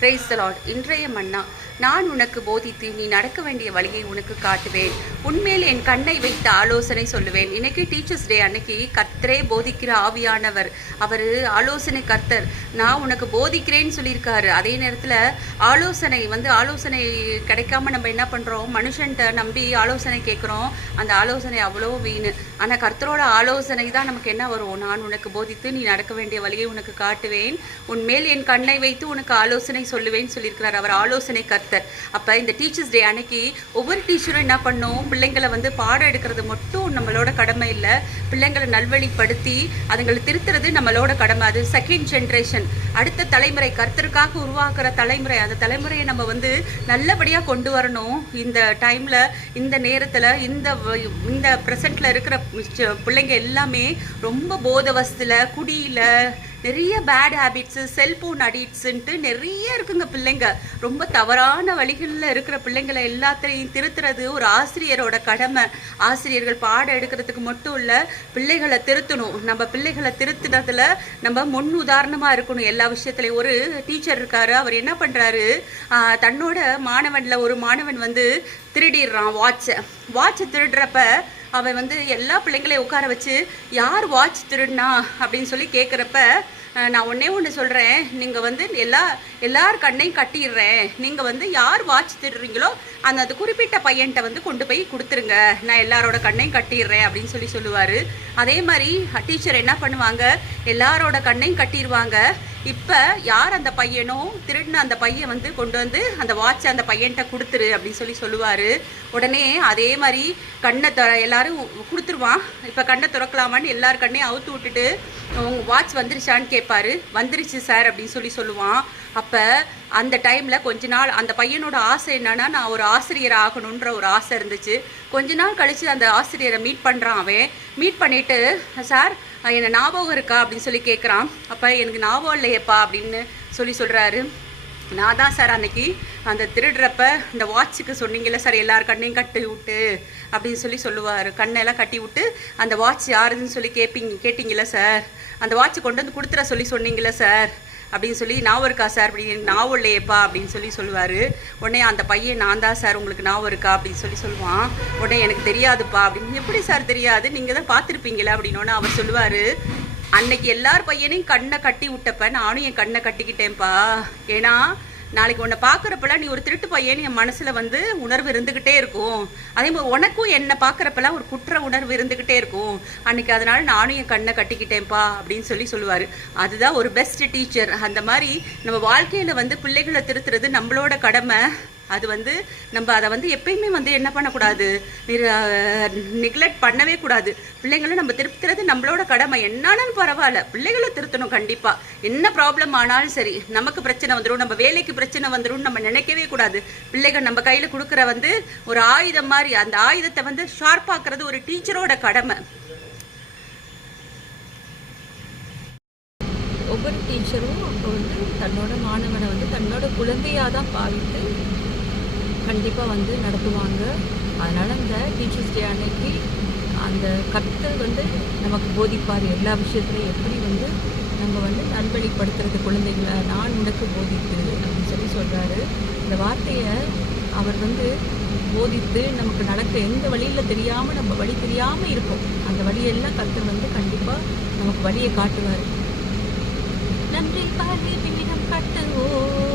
Price Lord இன்றைய மன்னா நான் உனக்கு போதித்து நீ நடக்க வேண்டிய வழியை உனக்கு காட்டுவேன். உண்மையில் என் கண்ணை வைத்து ஆலோசனை சொல்லுவேன். இன்னைக்கு டீச்சர்ஸ் டே அன்னைக்கு கர்த்தரே போதிக்கிற ஆவியானவர். அவர் ஆலோசனை கர்த்தர். நான் உனக்கு போதிக்கிறேன்னு சொல்லியிருக்காரு. அதே நேரத்தில் ஆலோசனை வந்து ஆலோசனை கிடைக்காம நம்ம என்ன பண்ணுறோம் மனுஷன்கிட்ட நம்பி ஆலோசனை கேட்குறோம் அந்த ஆலோசனை அவ்வளோ வீணு. ஆனால் கர்த்தரோட ஆலோசனை தான் நமக்கு என்ன வரும்? நான் உனக்கு போதித்து நீ நடக்க வேண்டிய வழியை உனக்கு காட்டுவேன். உன்மேல் என் கண்ணை வைத்து உனக்கு ஆலோசனை சொல்லுவேன்னு சொல்லியிருக்கிறார். அவர் ஆலோசனை கர்த்தர். அப்போ இந்த டீச்சர்ஸ் டே அன்னைக்கு ஒவ்வொரு டீச்சரும் என்ன பண்ணும்? பிள்ளைங்களை வந்து பாடம் எடுக்கிறது மட்டும் நம்மளோட கடமை இல்லை. பிள்ளைங்களை நல்வழிப்படுத்தி அதுங்களை திருத்துறது நம்மளோட கடமை. அது செகண்ட் ஜென்ரேஷன் அடுத்த தலைமுறை கர்த்தருக்காக உருவாக்குற தலைமுறை. அந்த தலைமுறையை நம்ம வந்து நல்லபடியாக கொண்டு வரணும். இந்த டைமில் இந்த நேரத்தில் இந்த இந்த ப்ரெசண்ட்டில் இருக்கிற பிள்ளைங்க எல்லாமே ரொம்ப போதவசத்தில் குடியில் நிறைய பேட் ஹேபிட்ஸு செல்ஃபோன் அடிக்ட்ஸுன்ட்டு நிறைய இருக்குங்க பிள்ளைங்க. ரொம்ப தவறான வழிகளில் இருக்கிற பிள்ளைங்களை எல்லாத்தையும் திருத்துறது ஒரு ஆசிரியரோட கடமை. ஆசிரியர்கள் பாடம் எடுக்கிறதுக்கு மட்டும் இல்லை பிள்ளைகளை திருத்தணும். நம்ம பிள்ளைகளை திருத்தினதில் நம்ம முன் உதாரணமாக இருக்கணும். எல்லா விஷயத்துலையும். ஒரு டீச்சர் இருக்காரு அவர் என்ன பண்ணுறாரு தன்னோட மாணவனில் ஒரு மாணவன் வந்து திருடிடுறான் வாட்சை வாட்சை திருடுறப்ப அவன் வந்து எல்லா பிள்ளைங்களையும் உட்கார வச்சு யார் வாட்ச் திருடினா? அப்படின்னு சொல்லி கேட்குறப்ப நான் ஒன்றே ஒன்று சொல்கிறேன் நீங்கள் வந்து எல்லா எல்லார் கண்ணையும் கட்டிடுறேன். நீங்கள் வந்து யார் வாட்ச் திடுறீங்களோ அந்த அது குறிப்பிட்ட பையன்கிட்ட வந்து கொண்டு போய் கொடுத்துருங்க. நான் எல்லாரோட கண்ணையும் கட்டிடுறேன் அப்படின்னு சொல்லி சொல்லுவார். அதே மாதிரி டீச்சர் என்ன பண்ணுவாங்க? எல்லாரோட கண்ணையும் கட்டிடுவாங்க. இப்போ யார் அந்த பையனோ திருடின அந்த பையன் வந்து கொண்டு வந்து அந்த வாட்சை அந்த பையன்கிட்ட கொடுத்துரு அப்படின்னு சொல்லி சொல்லுவார். உடனே அதே மாதிரி கண்ணை த எல்லாரும் கொடுத்துருவான். இப்போ கண்ணை திறக்கலாமான்னு எல்லார் கண்ணையும் அவுத்து விட்டுட்டு உங்கள் வாட்ச் வந்துருச்சான்னு கேட்பாரு வந்துருச்சு சார் அப்படின்னு சொல்லி சொல்லுவான். அப்போ அந்த டைமில் கொஞ்ச நாள் அந்த பையனோட ஆசை என்னன்னா நான் ஒரு ஆசிரியர் ஆகணுன்ற ஒரு ஆசை இருந்துச்சு. கொஞ்ச நாள் கழித்து அந்த ஆசிரியரை மீட் பண்ணுறான் அவன். மீட் பண்ணிவிட்டு சார் என்ன ஞாபகம் இருக்கா? அப்படின்னு சொல்லி கேட்குறான் அப்போ எனக்கு ஞாபகம் இல்லையேப்பா அப்படின்னு சொல்லி சொல்கிறாரு நான் தான் சார் அன்னைக்கு அந்த திருடுறப்ப இந்த வாட்சுக்கு சொன்னீங்கல்ல சார் எல்லார் கண்ணையும் கட்டி விட்டு அப்படின்னு சொல்லி சொல்லுவார். கண்ணெல்லாம் கட்டி விட்டு அந்த வாட்ச் யாருதுன்னு சொல்லி கேட்பீங்க கேட்டிங்கள சார்? அந்த வாட்ச் கொண்டு வந்து கொடுத்துற சொல்லி சொன்னீங்கள சார்? அப்படின்னு சொல்லி ஞாபகம் இருக்கா சார்? அப்படி ஞாபகம் இல்லையேப்பா அப்படின்னு சொல்லி சொல்லுவார். உடனே அந்த பையன் நான் தான் சார் உங்களுக்கு ஞாபகம் இருக்கா? அப்படின்னு சொல்லி சொல்லுவான். உடனே எனக்கு தெரியாதுப்பா அப்படின்னு எப்படி சார் தெரியாது? நீங்கள் தான் பார்த்துருப்பீங்களா அப்படின்னு அவர் சொல்லுவார். அன்னைக்கு எல்லார் பையனையும் கண்ணை கட்டி விட்டப்ப நானும் என் கண்ணை கட்டிக்கிட்டேன்ப்பா. ஏன்னா நாளைக்கு உன்னை பார்க்குறப்பெல்லாம் நீ ஒரு திருட்டு பையன் என் மனசில் வந்து உணர்வு இருந்துக்கிட்டே இருக்கும். அதே மாதிரி உனக்கும் என்னை பார்க்குறப்பெல்லாம் ஒரு குற்ற உணர்வு இருந்துக்கிட்டே இருக்கும். அன்னைக்கு அதனால் நானும் என் கண்ணை கட்டிக்கிட்டேன்ப்பா அப்படின்னு சொல்லி சொல்லுவார். அதுதான் ஒரு பெஸ்ட் டீச்சர் அந்த மாதிரி நம்ம வாழ்க்கையில் வந்து பிள்ளைகளை திருத்துறது நம்மளோட கடமை. அது வந்து நம்ம அதை வந்து எப்பயுமே வந்து என்ன பண்ணக்கூடாது? நெக்லெக்ட் பண்ணவே கூடாது. பிள்ளைங்களை நம்ம திருத்துறது நம்மளோட கடமை. என்னாலும் பரவாயில்ல. பிள்ளைகளை திருத்தணும் கண்டிப்பாக என்ன ப்ராப்ளம் ஆனாலும் சரி நமக்கு பிரச்சனை வந்துடும் நம்ம வேலைக்கு பிரச்சனை வந்துடும் நம்ம நினைக்கவே கூடாது. பிள்ளைகள் நம்ம கையில் கொடுக்குற வந்து ஒரு ஆயுதம் மாதிரி அந்த ஆயுதத்தை வந்து ஷார்ப்பாக்குறது ஒரு டீச்சரோட கடமை. ஒவ்வொரு டீச்சரும் அப்போ வந்து தன்னோட மாணவனை வந்து தன்னோட குழந்தையாக தான் பாவித்து கண்டிப்பாக வந்து நடத்துவாங்க. அதனால் அந்த டீச்சர்ஸ் டே அன்னைக்கு அந்த கத்தர் வந்து நமக்கு போதிப்பார். எல்லா விஷயத்துலையும் எப்படி வந்து நம்ம வந்து நல்வழிப்படுத்துறது குழந்தைகளை நான் உனக்கு போதித்து அப்படின்னு சொல்லி சொல்கிறாரு இந்த வார்த்தையை அவர் வந்து போதித்து நமக்கு நடக்க எந்த வழியில் தெரியாமல் நம்ம வழி தெரியாமல் இருப்போம் அந்த வழியெல்லாம் கர்த்தர் வந்து கண்டிப்பாக நமக்கு வழியை காட்டுவார். நன்றி பாரு கட்டுவோம்.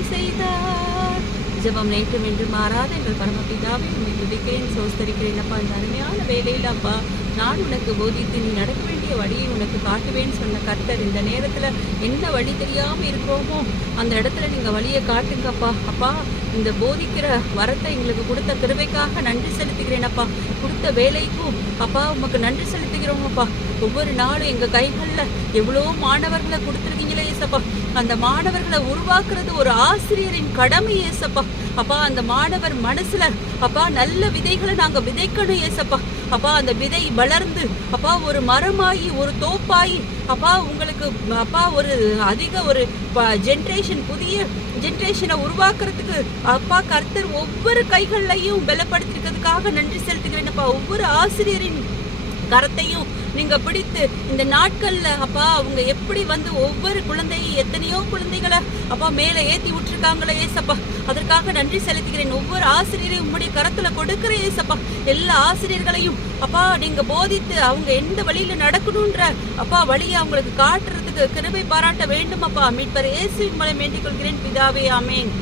நன்மை செய்தார். ஜபம் நேற்றும் என்று மாறாத எங்கள் பரமபிதாவை உண்மை துதிக்கிறேன் சோஸ்தரிக்கிறேன். அப்பா இந்த அருமையான வேலையில் அப்பா நான் உனக்கு போதித்து நீ நடக்க வேண்டிய வழியை உனக்கு காட்டுவேன்னு சொன்ன கர்த்தர். இந்த நேரத்தில் என்ன வழி தெரியாமல் இருக்கிறோமோ அந்த இடத்துல நீங்கள் வழியை காட்டுங்கப்பா. அப்பா இந்த போதிக்கிற வரத்தை எங்களுக்கு கொடுத்த கிருவைக்காக நன்றி செலுத்துகிறேனப்பா கொடுத்த வேலைக்கும் அப்பா உமக்கு நன்றி செலுத்துகிறோமப்பா ஒவ்வொரு நாளும் எங்கள் கைகளில் எவ்வளோ மாணவர்களை கொடுத்துருக்கீங்களே ஏசப்பா. அந்த மாணவர்களை உருவாக்குறது ஒரு ஆசிரியரின் கடமை ஏசப்பா. அப்பா அந்த மாணவர் மனசுல அப்பா நல்ல விதைகளை நாங்க விதைக்கணும் ஏசப்பா. அப்பா அந்த விதை வளர்ந்து அப்பா ஒரு மரமாகி ஒரு தோப்பாகி அப்பா உங்களுக்கு அப்பா ஒரு அதிக ஒரு ஜென்ரேஷன் புதிய ஜென்ரேஷனை உருவாக்குறதுக்கு அப்பா கர்த்தர் ஒவ்வொரு கைகள்லையும் பலப்படுத்திருக்கிறதுக்காக நன்றி செலுத்துகிறேன்ப்பா ஒவ்வொரு ஆசிரியரின் கரத்தையும் நீங்க பிடித்து இந்த நாட்கள்ல அப்பா அவங்க எப்படி வந்து ஒவ்வொரு குழந்தையும் எத்தனையோ குழந்தைகளை அப்பா மேலே ஏத்தி விட்டுருக்காங்களே ஏசப்பா. அதற்காக நன்றி செலுத்துகிறேன். ஒவ்வொரு ஆசிரியரையும் உம்முடைய கரத்துல கொடுக்கிற ஏசப்பா. எல்லா ஆசிரியர்களையும் அப்பா நீங்க போதித்து அவங்க எந்த வழியில நடக்கணும்ன்ற அப்பா வழியை அவங்களுக்கு காட்டுறதுக்கு கிருபை பாராட்ட வேண்டும் அப்பா. மீட்பர் இயேசுவின் மூலம் வேண்டிக் கொள்கிறேன். பிதாவே ஆமேன்.